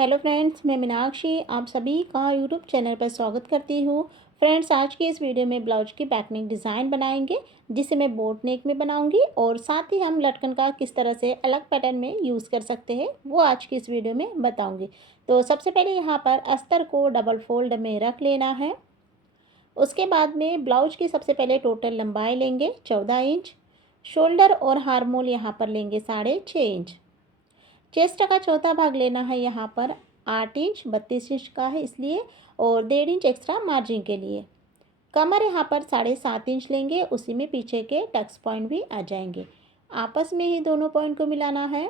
Hello friends, मैं मीनाक्षी आप सभी का यूट्यूब चैनल पर स्वागत करती हूँ। फ्रेंड्स, आज की इस वीडियो में ब्लाउज की बैक नेक डिज़ाइन बनाएंगे, जिसे मैं बोट नेक में बनाऊंगी और साथ ही हम लटकन का किस तरह से अलग पैटर्न में यूज़ कर सकते हैं वो आज की इस वीडियो में बताऊंगी। तो सबसे पहले यहाँ पर अस्तर को डबल फोल्ड में रख लेना है। उसके बाद में ब्लाउज की सबसे पहले टोटल लंबाई लेंगे 14 इंच। शोल्डर और हार्मोल यहाँ पर लेंगे 6.5 इंच। चेस्ट का चौथा भाग लेना है यहाँ पर 8 इंच, 32 इंच का है इसलिए, और 1.5 इंच एक्स्ट्रा मार्जिन के लिए। कमर यहाँ पर 7.5 इंच लेंगे, उसी में पीछे के टक्स पॉइंट भी आ जाएंगे। आपस में ही दोनों पॉइंट को मिलाना है।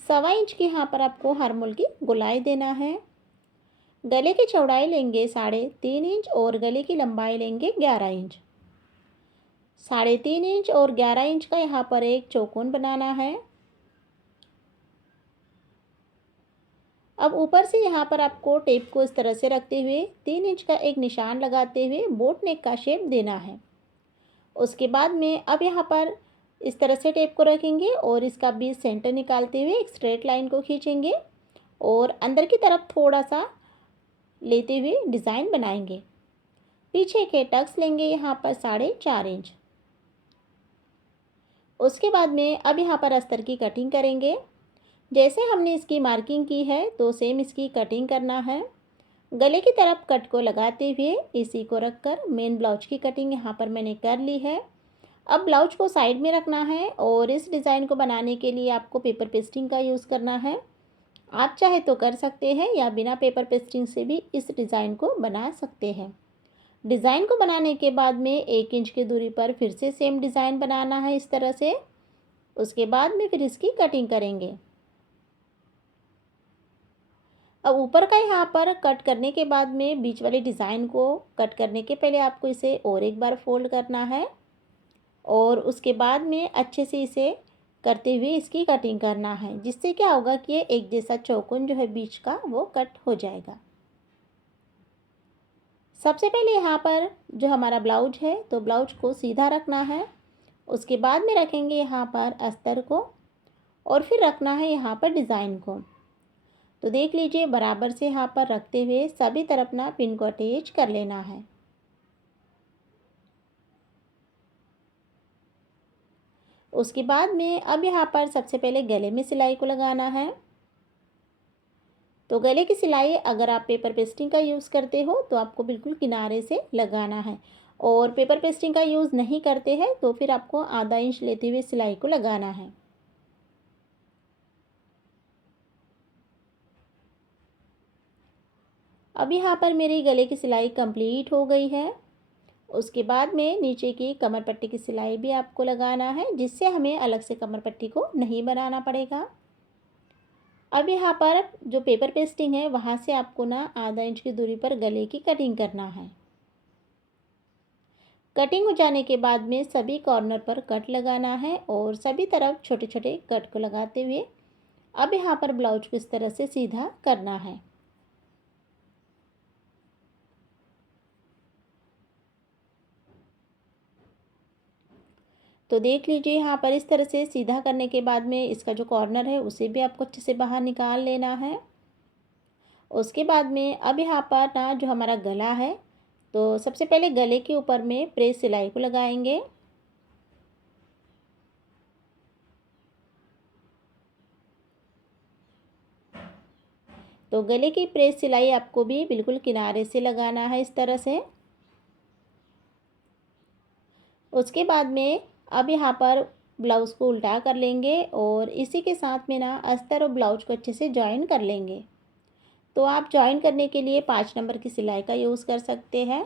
1.25 इंच की यहाँ पर आपको हरमुल की गोलाई देना है। गले की चौड़ाई लेंगे 3.5 इंच और गले की लंबाई लेंगे 11 इंच। 3.5 इंच और 11 इंच का यहाँ पर एक चौकोन बनाना है। अब ऊपर से यहाँ पर आपको टेप को इस तरह से रखते हुए 3 इंच का एक निशान लगाते हुए बोट नेक का शेप देना है। उसके बाद में अब यहाँ पर इस तरह से टेप को रखेंगे और इसका बीच सेंटर निकालते हुए एक स्ट्रेट लाइन को खींचेंगे और अंदर की तरफ थोड़ा सा लेते हुए डिज़ाइन बनाएंगे। पीछे के टक्स लेंगे यहाँ पर 4.5 इंच। उसके बाद में अब यहाँ पर अस्तर की कटिंग करेंगे। जैसे हमने इसकी मार्किंग की है तो सेम इसकी कटिंग करना है। गले की तरफ कट को लगाते हुए इसी को रखकर मेन ब्लाउज की कटिंग यहाँ पर मैंने कर ली है। अब ब्लाउज को साइड में रखना है और इस डिज़ाइन को बनाने के लिए आपको पेपर पेस्टिंग का यूज़ करना है। आप चाहे तो कर सकते हैं या बिना पेपर पेस्टिंग से भी इस डिज़ाइन को बना सकते हैं। डिज़ाइन को बनाने के बाद में 1 इंच की दूरी पर फिर से सेम डिज़ाइन बनाना है इस तरह से। उसके बाद में फिर इसकी कटिंग करेंगे। अब ऊपर का यहाँ पर कट करने के बाद में बीच वाले डिज़ाइन को कट करने के पहले आपको इसे और एक बार फोल्ड करना है और उसके बाद में अच्छे से इसे करते हुए इसकी कटिंग करना है, जिससे क्या होगा कि ये एक जैसा चौकोन जो है बीच का वो कट हो जाएगा। सबसे पहले यहाँ पर जो हमारा ब्लाउज है तो ब्लाउज को सीधा रखना है। उसके बाद में रखेंगे यहाँ पर अस्तर को और फिर रखना है यहाँ पर डिज़ाइन को। तो देख लीजिए, बराबर से यहाँ पर रखते हुए सभी तरफ ना पिन को अटैच कर लेना है। उसके बाद में अब यहाँ पर सबसे पहले गले में सिलाई को लगाना है। तो गले की सिलाई अगर आप पेपर पेस्टिंग का यूज़ करते हो तो आपको बिल्कुल किनारे से लगाना है, और पेपर पेस्टिंग का यूज़ नहीं करते हैं तो फिर आपको आधा इंच लेते हुए सिलाई को लगाना है। अब यहाँ पर मेरी गले की सिलाई कंप्लीट हो गई है। उसके बाद में नीचे की कमर पट्टी की सिलाई भी आपको लगाना है, जिससे हमें अलग से कमर पट्टी को नहीं बनाना पड़ेगा। अब यहाँ पर जो पेपर पेस्टिंग है वहाँ से आपको ना आधा इंच की दूरी पर गले की कटिंग करना है। कटिंग हो जाने के बाद में सभी कॉर्नर पर कट लगाना है और सभी तरफ छोटे छोटे कट को लगाते हुए अब यहाँ पर ब्लाउज को इस तरह से सीधा करना है। तो देख लीजिए, यहाँ पर इस तरह से सीधा करने के बाद में इसका जो कॉर्नर है उसे भी आपको अच्छे से बाहर निकाल लेना है। उसके बाद में अब यहाँ पर ना जो हमारा गला है तो सबसे पहले गले के ऊपर में प्रेस सिलाई को लगाएंगे। तो गले की प्रेस सिलाई आपको भी बिल्कुल किनारे से लगाना है इस तरह से। उसके बाद में अब यहाँ पर ब्लाउज़ को उल्टा कर लेंगे और इसी के साथ में ना अस्तर और ब्लाउज को अच्छे से जॉइन कर लेंगे। तो आप जॉइन करने के लिए 5 नंबर की सिलाई का यूज़ कर सकते हैं।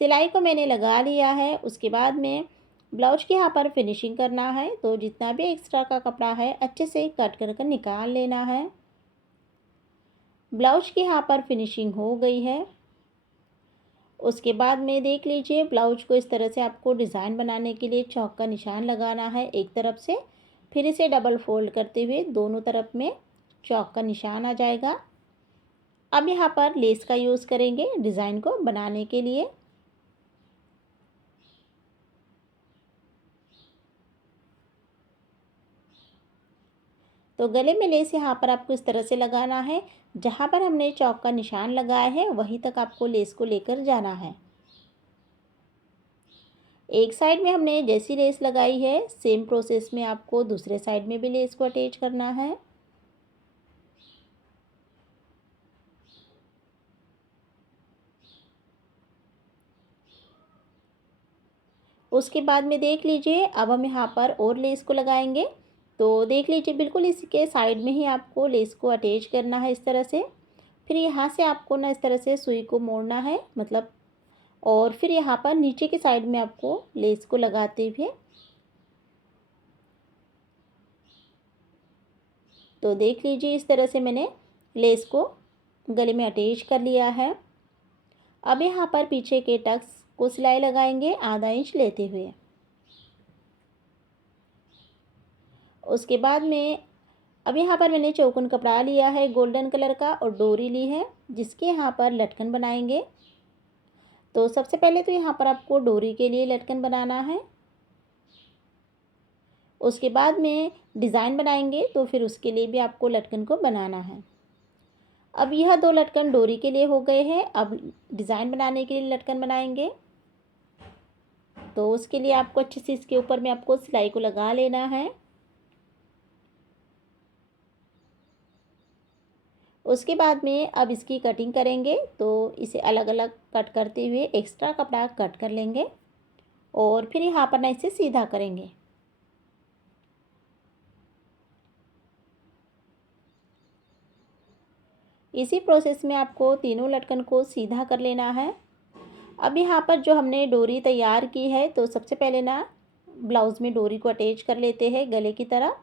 सिलाई को मैंने लगा लिया है। उसके बाद में ब्लाउज के यहाँ पर फिनिशिंग करना है, तो जितना भी एक्स्ट्रा का कपड़ा है अच्छे से कट कर कर निकाल लेना है। ब्लाउज की यहाँ पर फिनिशिंग हो गई है। उसके बाद में देख लीजिए, ब्लाउज को इस तरह से आपको डिज़ाइन बनाने के लिए चौक का निशान लगाना है एक तरफ से, फिर इसे डबल फोल्ड करते हुए दोनों तरफ में चौक का निशान आ जाएगा। अब यहाँ पर लेस का यूज़ करेंगे डिज़ाइन को बनाने के लिए। तो गले में लेस यहाँ पर आपको इस तरह से लगाना है, जहाँ पर हमने चौक का निशान लगाया है वहीं तक आपको लेस को लेकर जाना है। एक साइड में हमने जैसी लेस लगाई है सेम प्रोसेस में आपको दूसरे साइड में भी लेस को अटैच करना है। उसके बाद में देख लीजिए, अब हम यहाँ पर और लेस को लगाएंगे। तो देख लीजिए बिल्कुल इसके साइड में ही आपको लेस को अटैच करना है इस तरह से। फिर यहाँ से आपको ना इस तरह से सुई को मोड़ना है, मतलब, और फिर यहाँ पर नीचे की साइड में आपको लेस को लगाते हुए, तो देख लीजिए इस तरह से मैंने लेस को गले में अटैच कर लिया है। अब यहाँ पर पीछे के टक्स को सिलाई लगाएंगे आधा इंच लेते हुए। उसके बाद में अब यहाँ पर मैंने चौकोन कपड़ा लिया है गोल्डन कलर का और डोरी ली है जिसके यहाँ पर लटकन बनाएंगे। तो सबसे पहले तो यहाँ पर आपको डोरी के लिए लटकन बनाना है। उसके बाद में डिज़ाइन बनाएंगे तो फिर उसके लिए भी आपको लटकन को बनाना है। अब यह दो लटकन डोरी के लिए हो गए हैं। अब डिज़ाइन बनाने के लिए लटकन बनाएंगे। तो उसके लिए आपको अच्छे से इसके ऊपर में आपको सिलाई को लगा लेना है। उसके बाद में अब इसकी कटिंग करेंगे। तो इसे अलग अलग कट करते हुए एक्स्ट्रा कपड़ा कट कर लेंगे और फिर यहाँ पर ना इसे सीधा करेंगे। इसी प्रोसेस में आपको तीनों लटकन को सीधा कर लेना है। अब यहाँ पर जो हमने डोरी तैयार की है तो सबसे पहले ना ब्लाउज़ में डोरी को अटैच कर लेते हैं गले की तरह।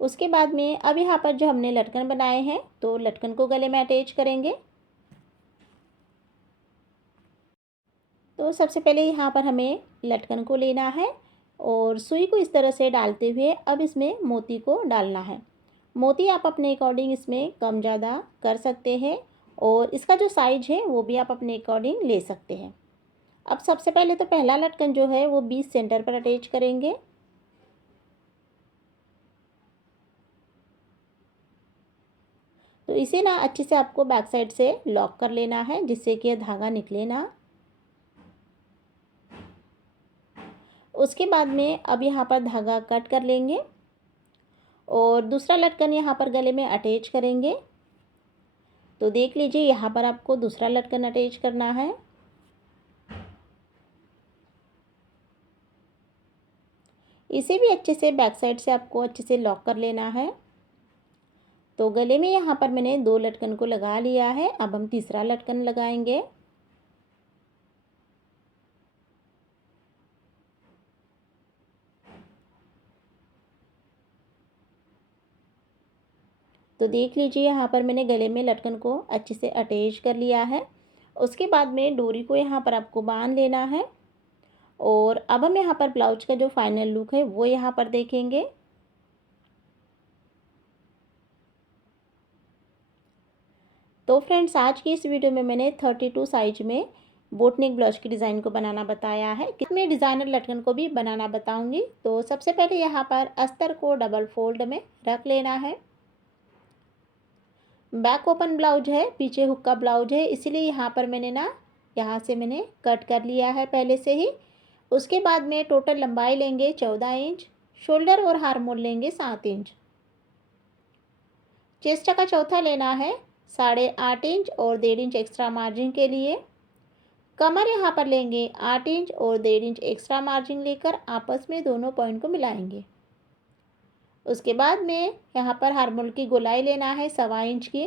उसके बाद में अब यहाँ पर जो हमने लटकन बनाए हैं तो लटकन को गले में अटैच करेंगे। तो सबसे पहले यहाँ पर हमें लटकन को लेना है और सुई को इस तरह से डालते हुए अब इसमें मोती को डालना है। मोती आप अपने अकॉर्डिंग इसमें कम ज़्यादा कर सकते हैं और इसका जो साइज है वो भी आप अपने अकॉर्डिंग ले सकते हैं। अब सबसे पहले तो पहला लटकन जो है वो बीच सेंटर पर अटैच करेंगे। तो इसे ना अच्छे से आपको बैक साइड से लॉक कर लेना है जिससे कि यह धागा निकले ना। उसके बाद में अब यहाँ पर धागा कट कर लेंगे और दूसरा लटकन यहाँ पर गले में अटैच करेंगे। तो देख लीजिए यहाँ पर आपको दूसरा लटकन अटैच करना है। इसे भी अच्छे से बैक साइड से आपको अच्छे से लॉक कर लेना है। तो गले में यहाँ पर मैंने दो लटकन को लगा लिया है। अब हम तीसरा लटकन लगाएंगे। तो देख लीजिए यहाँ पर मैंने गले में लटकन को अच्छे से अटैच कर लिया है। उसके बाद में डोरी को यहाँ पर आपको बांध लेना है और अब हम यहाँ पर ब्लाउज का जो फाइनल लुक है वो यहाँ पर देखेंगे। तो फ्रेंड्स आज की इस वीडियो में मैंने 32 साइज में बोट नेक ब्लाउज की डिज़ाइन को बनाना बताया है। मैं डिज़ाइनर लटकन को भी बनाना बताऊंगी। तो सबसे पहले यहाँ पर अस्तर को डबल फोल्ड में रख लेना है। बैक ओपन ब्लाउज है, पीछे हुक का ब्लाउज है, इसीलिए यहाँ पर मैंने ना यहाँ से मैंने कट कर लिया है पहले से ही। उसके बाद में टोटल लंबाई लेंगे 14 इंच, शोल्डर और हार्मोन लेंगे 7 इंच, चेस्ट का चौथा लेना है 8.5 इंच और 1.5 इंच एक्स्ट्रा मार्जिन के लिए। कमर यहाँ पर लेंगे 8 इंच और 1.5 इंच एक्स्ट्रा मार्जिन लेकर आपस में दोनों पॉइंट को मिलाएंगे। उसके बाद में यहाँ पर हार्मोन की गोलाई लेना है 1.25 इंच की।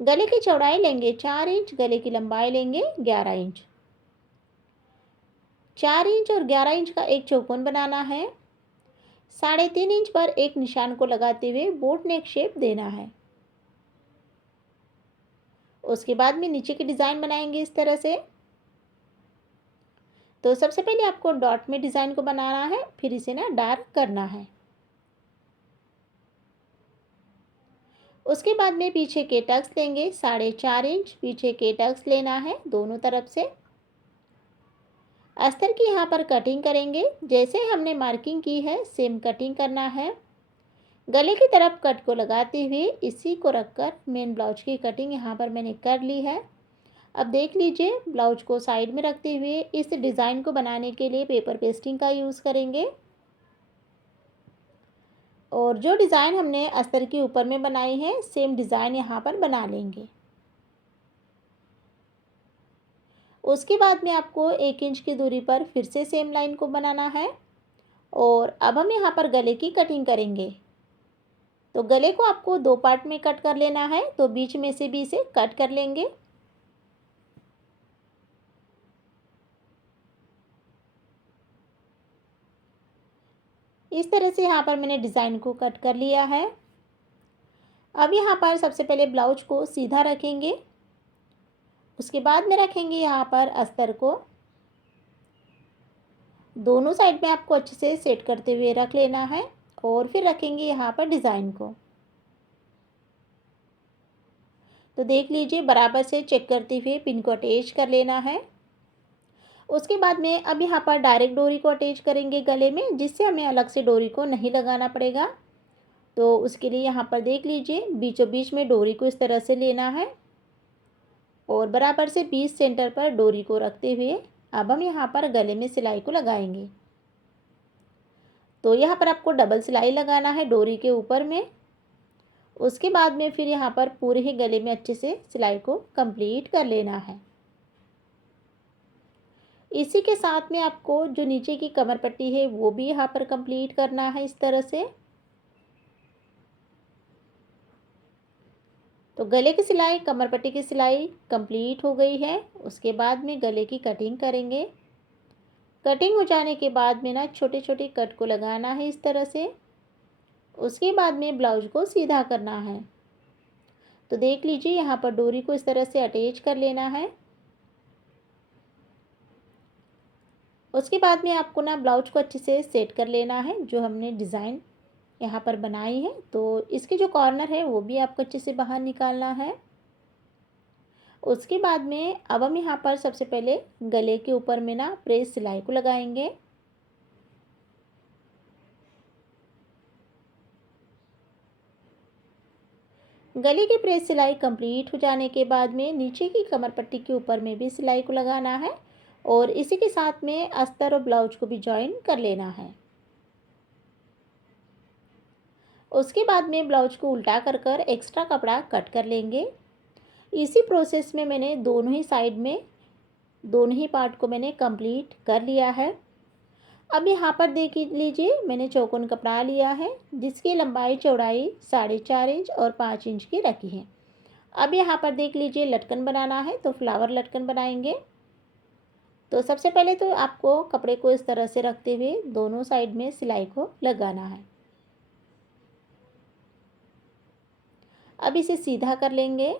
गले की चौड़ाई लेंगे 4 इंच, गले की लंबाई लेंगे 11 इंच। 4 इंच और 11 इंच का एक चौकोन बनाना है। 3.5 इंच पर एक निशान को लगाते हुए बोट नेक शेप देना है। उसके बाद में नीचे की डिज़ाइन बनाएंगे इस तरह से। तो सबसे पहले आपको डॉट में डिज़ाइन को बनाना है, फिर इसे ना डार्क करना है। उसके बाद में पीछे के टक्स लेंगे 4.5 इंच पीछे के टक्स लेना है दोनों तरफ से। अस्तर की यहाँ पर कटिंग करेंगे, जैसे हमने मार्किंग की है सेम कटिंग करना है। गले की तरफ कट को लगाते हुए इसी को रखकर मेन ब्लाउज की कटिंग यहाँ पर मैंने कर ली है। अब देख लीजिए, ब्लाउज को साइड में रखते हुए इस डिज़ाइन को बनाने के लिए पेपर पेस्टिंग का यूज़ करेंगे और जो डिज़ाइन हमने अस्तर के ऊपर में बनाई है सेम डिज़ाइन यहाँ पर बना लेंगे। उसके बाद में आपको 1 इंच की दूरी पर फिर से सेम लाइन को बनाना है और अब हम यहाँ पर गले की कटिंग करेंगे। तो गले को आपको 2 पार्ट में कट कर लेना है, तो बीच में से भी इसे कट कर लेंगे। इस तरह से यहाँ पर मैंने डिज़ाइन को कट कर लिया है। अब यहाँ पर सबसे पहले ब्लाउज को सीधा रखेंगे, उसके बाद में रखेंगे यहाँ पर अस्तर को। दोनों साइड में आपको अच्छे से सेट करते हुए रख लेना है और फिर रखेंगे यहाँ पर डिज़ाइन को। तो देख लीजिए, बराबर से चेक करते हुए पिन को अटैच कर लेना है। उसके बाद में अब यहाँ पर डायरेक्ट डोरी को अटैच करेंगे गले में, जिससे हमें अलग से डोरी को नहीं लगाना पड़ेगा। तो उसके लिए यहाँ पर देख लीजिए, बीचों बीच में डोरी को इस तरह से लेना है और बराबर से 20 सेंटर पर डोरी को रखते हुए अब हम यहाँ पर गले में सिलाई को लगाएंगे। तो यहाँ पर आपको डबल सिलाई लगाना है डोरी के ऊपर में। उसके बाद में फिर यहाँ पर पूरे ही गले में अच्छे से सिलाई को कंप्लीट कर लेना है। इसी के साथ में आपको जो नीचे की कमर पट्टी है वो भी यहाँ पर कंप्लीट करना है इस तरह से। तो गले की सिलाई, कमर पट्टी की सिलाई कंप्लीट हो गई है। उसके बाद में गले की कटिंग करेंगे। कटिंग हो जाने के बाद में ना छोटे छोटे कट को लगाना है इस तरह से। उसके बाद में ब्लाउज को सीधा करना है। तो देख लीजिए, यहाँ पर डोरी को इस तरह से अटैच कर लेना है। उसके बाद में आपको ना ब्लाउज को अच्छे से सेट कर लेना है। जो हमने डिज़ाइन यहाँ पर बनाई है तो इसके जो कॉर्नर है वो भी आपको अच्छे से बाहर निकालना है। उसके बाद में अब हम यहाँ पर सबसे पहले गले के ऊपर में ना प्रेस सिलाई को लगाएंगे। गले की प्रेस सिलाई कंप्लीट हो जाने के बाद में नीचे की कमर पट्टी के ऊपर में भी सिलाई को लगाना है और इसी के साथ में अस्तर और ब्लाउज को भी जॉइन कर लेना है। उसके बाद में ब्लाउज को उल्टा कर कर एक्स्ट्रा कपड़ा कट कर लेंगे। इसी प्रोसेस में मैंने दोनों ही साइड में दोनों ही पार्ट को मैंने कंप्लीट कर लिया है। अब यहाँ पर देख लीजिए, मैंने चौकोन कपड़ा लिया है जिसकी लंबाई चौड़ाई 4.5 इंच और 5 इंच की रखी है। अब यहाँ पर देख लीजिए, लटकन बनाना है तो फ्लावर लटकन बनाएंगे। तो सबसे पहले तो आपको कपड़े को इस तरह से रखते हुए दोनों साइड में सिलाई को लगाना है। अब इसे सीधा कर लेंगे।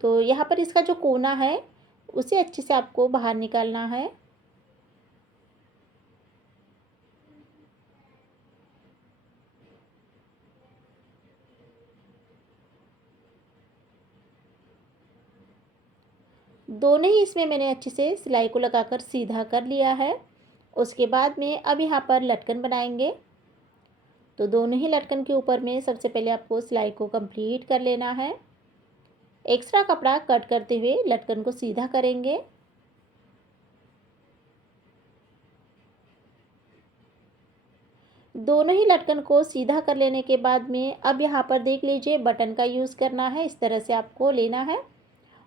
तो यहाँ पर इसका जो कोना है उसे अच्छे से आपको बाहर निकालना है। दोनों ही इसमें मैंने अच्छे से सिलाई को लगाकर सीधा कर लिया है। उसके बाद में अब यहाँ पर लटकन बनाएंगे। तो दोनों ही लटकन के ऊपर में सबसे पहले आपको सिलाई को कंप्लीट कर लेना है। एक्स्ट्रा कपड़ा कट करते हुए लटकन को सीधा करेंगे। दोनों ही लटकन को सीधा कर लेने के बाद में अब यहाँ पर देख लीजिए, बटन का यूज़ करना है। इस तरह से आपको लेना है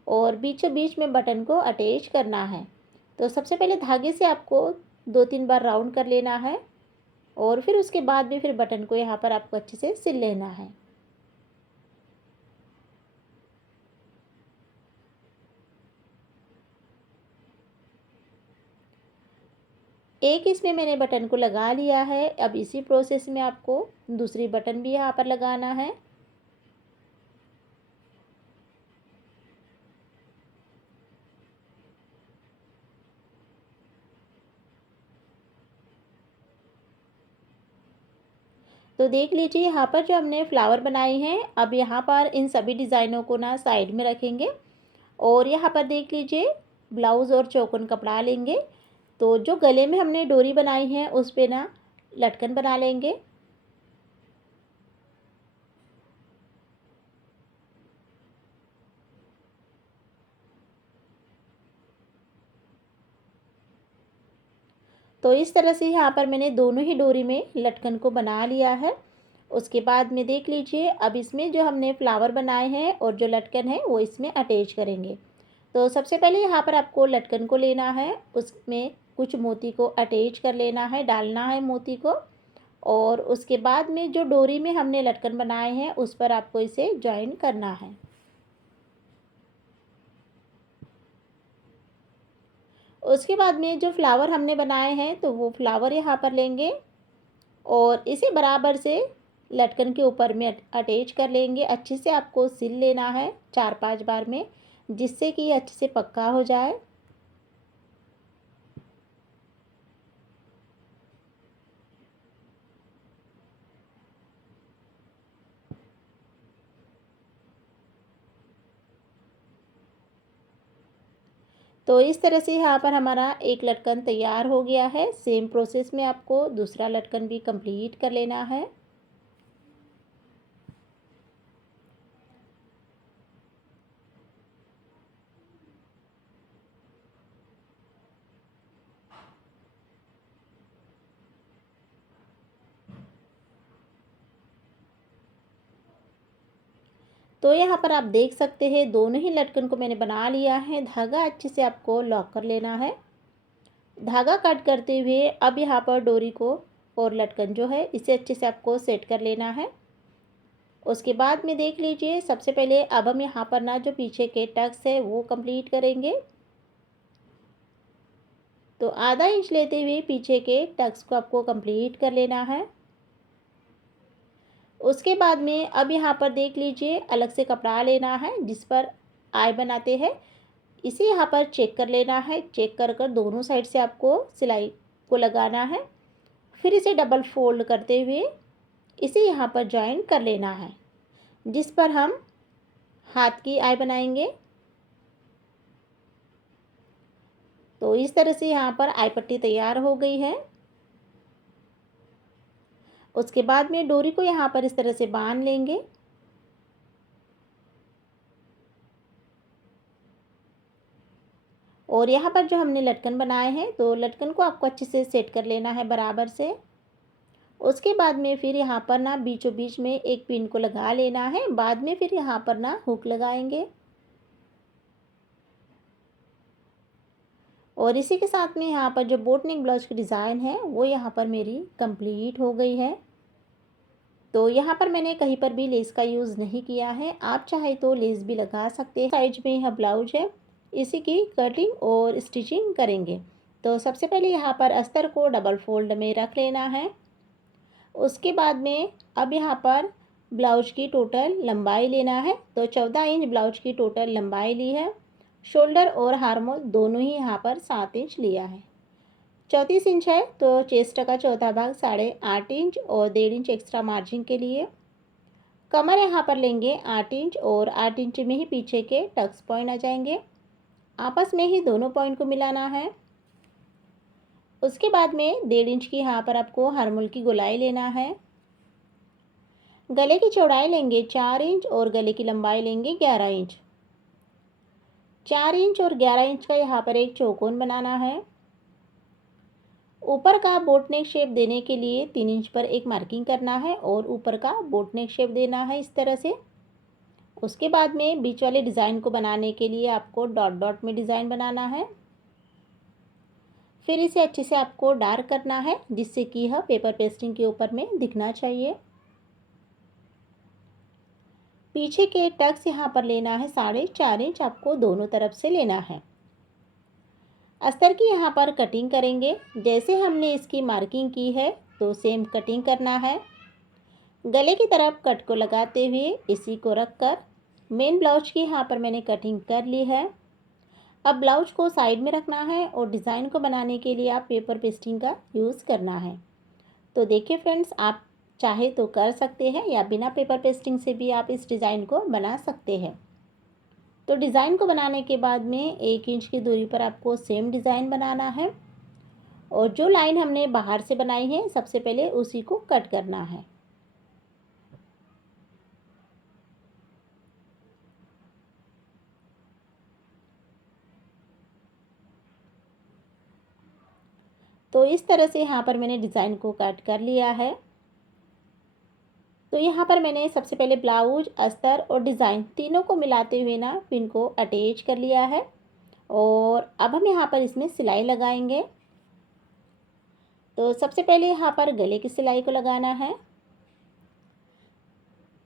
और बीचों बीच में बटन को अटैच करना है। तो सबसे पहले धागे से आपको 2-3 बार राउंड कर लेना है और फिर उसके बाद भी फिर बटन को यहाँ पर आपको अच्छे से सिल लेना है। एक इसमें मैंने बटन को लगा लिया है। अब इसी प्रोसेस में आपको दूसरी बटन भी यहाँ पर लगाना है। तो देख लीजिए यहाँ पर जो हमने फ्लावर बनाए हैं, अब यहाँ पर इन सभी डिज़ाइनों को ना साइड में रखेंगे और यहाँ पर देख लीजिए ब्लाउज़ और चौकोन कपड़ा लेंगे। तो जो गले में हमने डोरी बनाई है उस पे ना लटकन बना लेंगे। तो इस तरह से यहाँ पर मैंने दोनों ही डोरी में लटकन को बना लिया है। उसके बाद में देख लीजिए अब इसमें जो हमने फ्लावर बनाए हैं और जो लटकन है वो इसमें अटैच करेंगे। तो सबसे पहले यहाँ पर आपको लटकन को लेना है, उसमें कुछ मोती को अटैच कर लेना है, डालना है मोती को। और उसके बाद में जो डोरी में हमने लटकन बनाए हैं उस पर आपको इसे ज्वाइन करना है। उसके बाद में जो फ्लावर हमने बनाए हैं तो वो फ्लावर यहाँ पर लेंगे और इसे बराबर से लटकन के ऊपर में अटैच कर लेंगे। अच्छे से आपको सिल लेना है 4-5 बार में, जिससे कि ये अच्छे से पक्का हो जाए। तो इस तरह से यहाँ पर हमारा एक लटकन तैयार हो गया है। सेम प्रोसेस में आपको दूसरा लटकन भी कंप्लीट कर लेना है। तो यहाँ पर आप देख सकते हैं दोनों ही लटकन को मैंने बना लिया है। धागा अच्छे से आपको लॉक कर लेना है। धागा कट करते हुए अब यहाँ पर डोरी को और लटकन जो है इसे अच्छे से आपको सेट कर लेना है। उसके बाद में देख लीजिए सबसे पहले अब हम यहाँ पर ना जो पीछे के टक्स है वो कंप्लीट करेंगे। तो आधा इंच लेते हुए पीछे के टक्स को आपको कंप्लीट कर लेना है। उसके बाद में अब यहाँ पर देख लीजिए अलग से कपड़ा लेना है जिस पर आई बनाते हैं। इसे यहाँ पर चेक कर लेना है। चेक कर कर दोनों साइड से आपको सिलाई को लगाना है। फिर इसे डबल फोल्ड करते हुए इसे यहाँ पर जॉइन कर लेना है, जिस पर हम हाथ की आई बनाएंगे। तो इस तरह से यहाँ पर आई पट्टी तैयार हो गई है। उसके बाद में डोरी को यहाँ पर इस तरह से बांध लेंगे। और यहाँ पर जो हमने लटकन बनाए हैं तो लटकन को आपको अच्छे से सेट कर लेना है बराबर से। उसके बाद में फिर यहाँ पर ना बीचों बीच में एक पिन को लगा लेना है। बाद में फिर यहाँ पर ना हुक लगाएंगे। और इसी के साथ में यहाँ पर जो बोट नेक ब्लाउज की डिज़ाइन है वो यहाँ पर मेरी कंप्लीट हो गई है। तो यहाँ पर मैंने कहीं पर भी लेस का यूज़ नहीं किया है। आप चाहे तो लेस भी लगा सकते हैं। साइज में यह ब्लाउज है, इसी की कटिंग और स्टिचिंग करेंगे। तो सबसे पहले यहाँ पर अस्तर को डबल फोल्ड में रख लेना है। उसके बाद में अब यहाँ पर ब्लाउज की टोटल लंबाई लेना है। तो 14 इंच ब्लाउज की टोटल लंबाई ली है। शोल्डर और हार्मोल दोनों ही यहाँ पर 7 इंच लिया है। 34 इंच है तो चेस्ट का चौथा भाग 8.5 इंच और 1.5 इंच एक्स्ट्रा मार्जिन के लिए। कमर यहाँ पर लेंगे 8 इंच और 8 इंच में ही पीछे के टक्स पॉइंट आ जाएंगे। आपस में ही दोनों पॉइंट को मिलाना है। उसके बाद में 1.5 इंच की यहाँ पर आपको हार्मोल की गोलाई लेना है। गले की चौड़ाई लेंगे 4 इंच और गले की लंबाई लेंगे 11 इंच। 4 इंच और 11 इंच का यहाँ पर एक चौकोन बनाना है। ऊपर का बोट नेक शेप देने के लिए 3 इंच पर एक मार्किंग करना है और ऊपर का बोट नेक शेप देना है इस तरह से। उसके बाद में बीच वाले डिज़ाइन को बनाने के लिए आपको डॉट डॉट में डिज़ाइन बनाना है। फिर इसे अच्छे से आपको डार्क करना है जिससे कि यह पेपर पेस्टिंग के ऊपर में दिखना चाहिए। पीछे के टक्स यहाँ पर लेना है 4.5 इंच, आपको दोनों तरफ से लेना है। अस्तर की यहाँ पर कटिंग करेंगे। जैसे हमने इसकी मार्किंग की है तो सेम कटिंग करना है। गले की तरफ कट को लगाते हुए इसी को रखकर मेन ब्लाउज की यहाँ पर मैंने कटिंग कर ली है। अब ब्लाउज को साइड में रखना है और डिज़ाइन को बनाने के लिए आप पेपर पेस्टिंग का यूज़ करना है। तो देखिए फ्रेंड्स, आप चाहे तो कर सकते हैं या बिना पेपर पेस्टिंग से भी आप इस डिज़ाइन को बना सकते हैं। तो डिज़ाइन को बनाने के बाद में 1 इंच की दूरी पर आपको सेम डिज़ाइन बनाना है और जो लाइन हमने बाहर से बनाई है सबसे पहले उसी को कट करना है। तो इस तरह से यहाँ पर मैंने डिज़ाइन को कट कर लिया है। तो यहाँ पर मैंने सबसे पहले ब्लाउज, अस्तर और डिज़ाइन तीनों को मिलाते हुए ना पिन को अटैच कर लिया है और अब हम यहाँ पर इसमें सिलाई लगाएंगे। तो सबसे पहले यहाँ पर गले की सिलाई को लगाना है।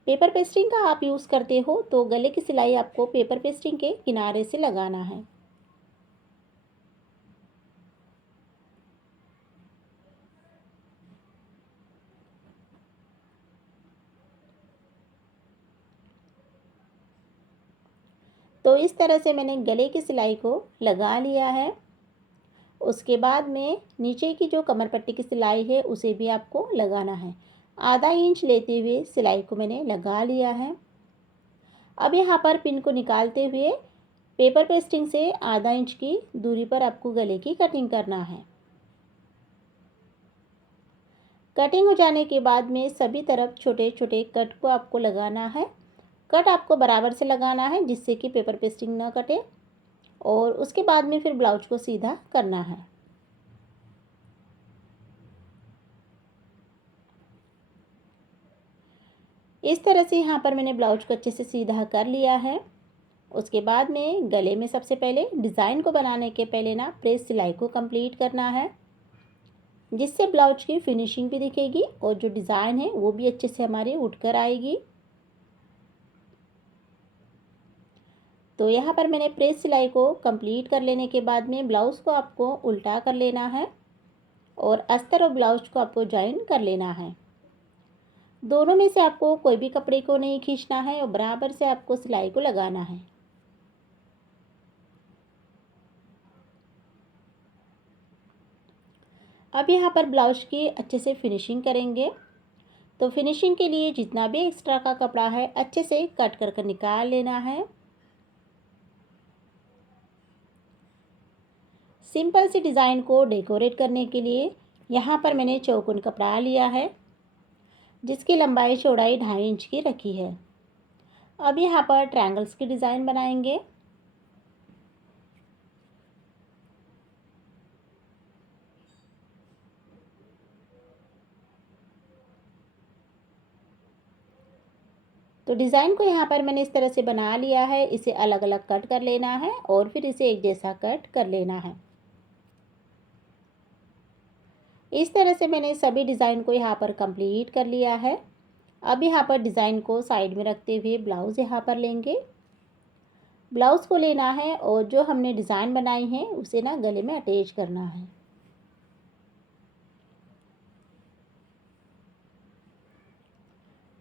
पेपर पेस्टिंग का आप यूज़ करते हो तो गले की सिलाई आपको पेपर पेस्टिंग के किनारे से लगाना है। तो इस तरह से मैंने गले की सिलाई को लगा लिया है। उसके बाद में नीचे की जो कमर पट्टी की सिलाई है उसे भी आपको लगाना है। आधा इंच लेते हुए सिलाई को मैंने लगा लिया है। अब यहाँ पर पिन को निकालते हुए पेपर पेस्टिंग से आधा इंच की दूरी पर आपको गले की कटिंग करना है। कटिंग हो जाने के बाद में सभी तरफ छोटे छोटे कट को आपको लगाना है। कट आपको बराबर से लगाना है जिससे कि पेपर पेस्टिंग ना कटे और उसके बाद में फिर ब्लाउज को सीधा करना है। इस तरह से यहाँ पर मैंने ब्लाउज को अच्छे से सीधा कर लिया है। उसके बाद में गले में सबसे पहले डिज़ाइन को बनाने के पहले ना प्रेस सिलाई को कंप्लीट करना है जिससे ब्लाउज की फिनिशिंग भी दिखेगी और जो डिज़ाइन है वो भी अच्छे से हमारी उठकर आएगी। तो यहाँ पर मैंने प्रेस सिलाई को कंप्लीट कर लेने के बाद में ब्लाउज़ को आपको उल्टा कर लेना है और अस्तर और ब्लाउज को आपको जॉइन कर लेना है। दोनों में से आपको कोई भी कपड़े को नहीं खींचना है और बराबर से आपको सिलाई को लगाना है। अब यहाँ पर ब्लाउज की अच्छे से फिनिशिंग करेंगे। तो फिनिशिंग के लिए जितना भी एक्स्ट्रा का कपड़ा है अच्छे से कट कर कर निकाल लेना है। सिंपल सी डिज़ाइन को डेकोरेट करने के लिए यहाँ पर मैंने चौकोन कपड़ा लिया है जिसकी लंबाई चौड़ाई 2.5 इंच की रखी है। अब यहाँ पर ट्रायंगल्स की डिज़ाइन बनाएंगे। तो डिज़ाइन को यहाँ पर मैंने इस तरह से बना लिया है। इसे अलग अलग कट कर लेना है और फिर इसे एक जैसा कट कर लेना है। इस तरह से मैंने सभी डिज़ाइन को यहाँ पर कंप्लीट कर लिया है। अब यहाँ पर डिज़ाइन को साइड में रखते हुए ब्लाउज़ यहाँ पर लेंगे। ब्लाउज़ को लेना है और जो हमने डिज़ाइन बनाई है उसे ना गले में अटैच करना है।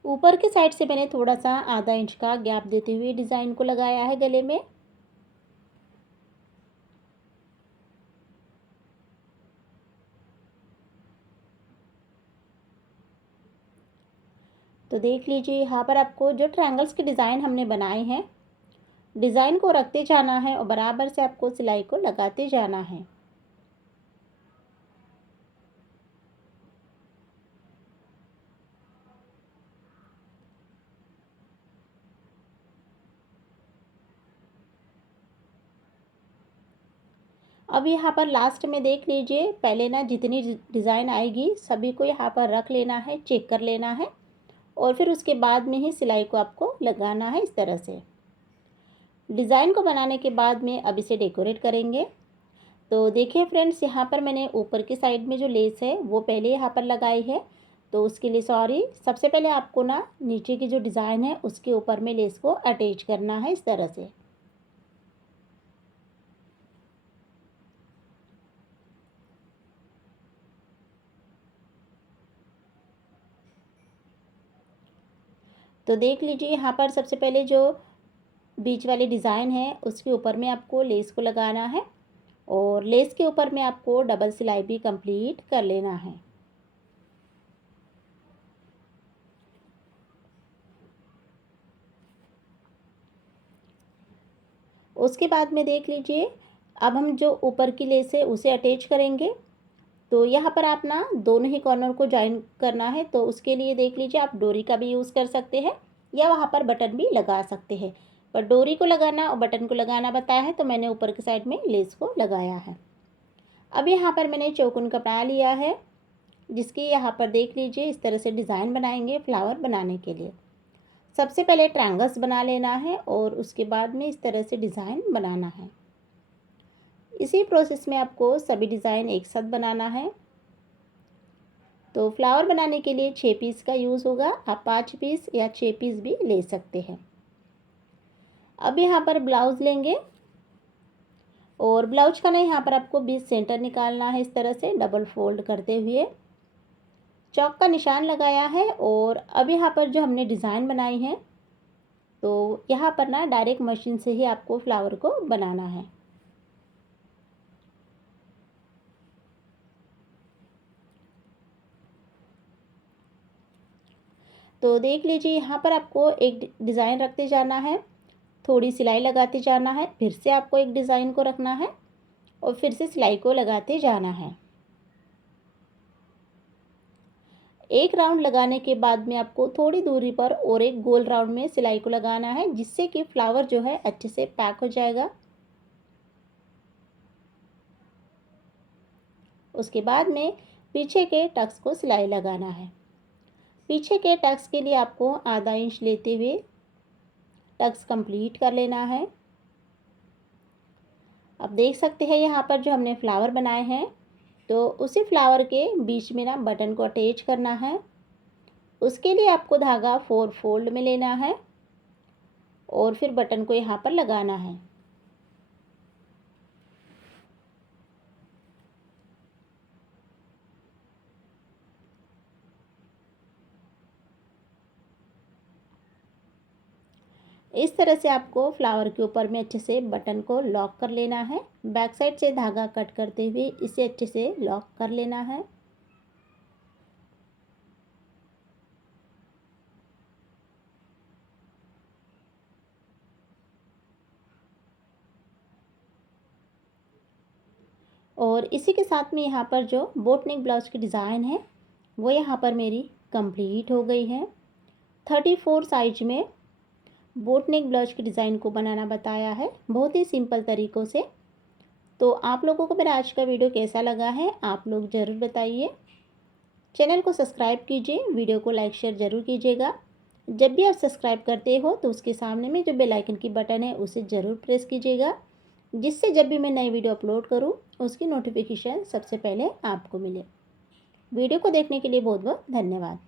ऊपर की साइड से मैंने थोड़ा सा आधा इंच का गैप देते हुए डिज़ाइन को लगाया है गले में। तो देख लीजिए यहाँ पर आपको जो ट्रायंगल्स के डिज़ाइन हमने बनाए हैं डिज़ाइन को रखते जाना है और बराबर से आपको सिलाई को लगाते जाना है। अब यहाँ पर लास्ट में देख लीजिए पहले ना जितनी डिज़ाइन आएगी सभी को यहाँ पर रख लेना है, चेक कर लेना है और फिर उसके बाद में ही सिलाई को आपको लगाना है। इस तरह से डिज़ाइन को बनाने के बाद में अब इसे डेकोरेट करेंगे। तो देखिए फ्रेंड्स यहाँ पर मैंने ऊपर की साइड में जो लेस है वो पहले यहाँ पर लगाई है। तो उसके लिए सॉरी, सबसे पहले आपको ना नीचे की जो डिज़ाइन है उसके ऊपर में लेस को अटैच करना है इस तरह से। तो देख लीजिए यहाँ पर सबसे पहले जो बीच वाली डिज़ाइन है उसके ऊपर में आपको लेस को लगाना है और लेस के ऊपर में आपको डबल सिलाई भी कंप्लीट कर लेना है। उसके बाद में देख लीजिए, अब हम जो ऊपर की लेस है उसे अटैच करेंगे। तो यहाँ पर आप ना दोनों ही कॉर्नर को जॉइन करना है, तो उसके लिए देख लीजिए आप डोरी का भी यूज़ कर सकते हैं या वहाँ पर बटन भी लगा सकते हैं। पर डोरी को लगाना और बटन को लगाना बताया है, तो मैंने ऊपर की साइड में लेस को लगाया है। अब यहाँ पर मैंने चौकोन कपड़ा लिया है, जिसकी यहाँ पर देख लीजिए इस तरह से डिज़ाइन बनाएंगे फ्लावर बनाने के लिए। सबसे पहले ट्रायंगल्स बना लेना है और उसके बाद में इस तरह से डिज़ाइन बनाना है। इसी प्रोसेस में आपको सभी डिज़ाइन एक साथ बनाना है। तो फ्लावर बनाने के लिए 6 पीस का यूज़ होगा, आप 5 पीस या 6 पीस भी ले सकते हैं। अब यहाँ पर ब्लाउज़ लेंगे और ब्लाउज का ना यहाँ पर आपको बीच सेंटर निकालना है, इस तरह से डबल फोल्ड करते हुए चौक का निशान लगाया है। और अब यहाँ पर जो हमने डिज़ाइन बनाई है, तो यहाँ पर ना डायरेक्ट मशीन से ही आपको फ्लावर को बनाना है। तो देख लीजिए यहाँ पर आपको एक डिज़ाइन रखते जाना है, थोड़ी सिलाई लगाते जाना है, फिर से आपको एक डिज़ाइन को रखना है और फिर से सिलाई को लगाते जाना है। एक राउंड लगाने के बाद में आपको थोड़ी दूरी पर और एक गोल राउंड में सिलाई को लगाना है, जिससे कि फ्लावर जो है अच्छे से पैक हो जाएगा। उसके बाद में पीछे के टक्स को सिलाई लगाना है। पीछे के टक्स के लिए आपको आधा इंच लेते हुए टक्स कंप्लीट कर लेना है। अब देख सकते हैं यहाँ पर जो हमने फ्लावर बनाए हैं, तो उसी फ्लावर के बीच में ना बटन को अटैच करना है। उसके लिए आपको धागा 4 फोल्ड में लेना है और फिर बटन को यहाँ पर लगाना है। इस तरह से आपको फ्लावर के ऊपर में अच्छे से बटन को लॉक कर लेना है। बैक साइड से धागा कट करते हुए इसे अच्छे से लॉक कर लेना है। और इसी के साथ में यहाँ पर जो बोट नेक ब्लाउज की डिज़ाइन है वो यहाँ पर मेरी कंप्लीट हो गई है। 34 साइज में बोट नेक ब्लाउज की डिज़ाइन को बनाना बताया है, बहुत ही सिंपल तरीक़ों से। तो आप लोगों को मेरा आज का वीडियो कैसा लगा है आप लोग ज़रूर बताइए। चैनल को सब्सक्राइब कीजिए, वीडियो को लाइक शेयर ज़रूर कीजिएगा। जब भी आप सब्सक्राइब करते हो तो उसके सामने में जो बेल आइकन की बटन है उसे ज़रूर प्रेस कीजिएगा, जिससे जब भी मैं नई वीडियो अपलोड करूं उसकी नोटिफिकेशन सबसे पहले आपको मिले। वीडियो को देखने के लिए बहुत बहुत धन्यवाद।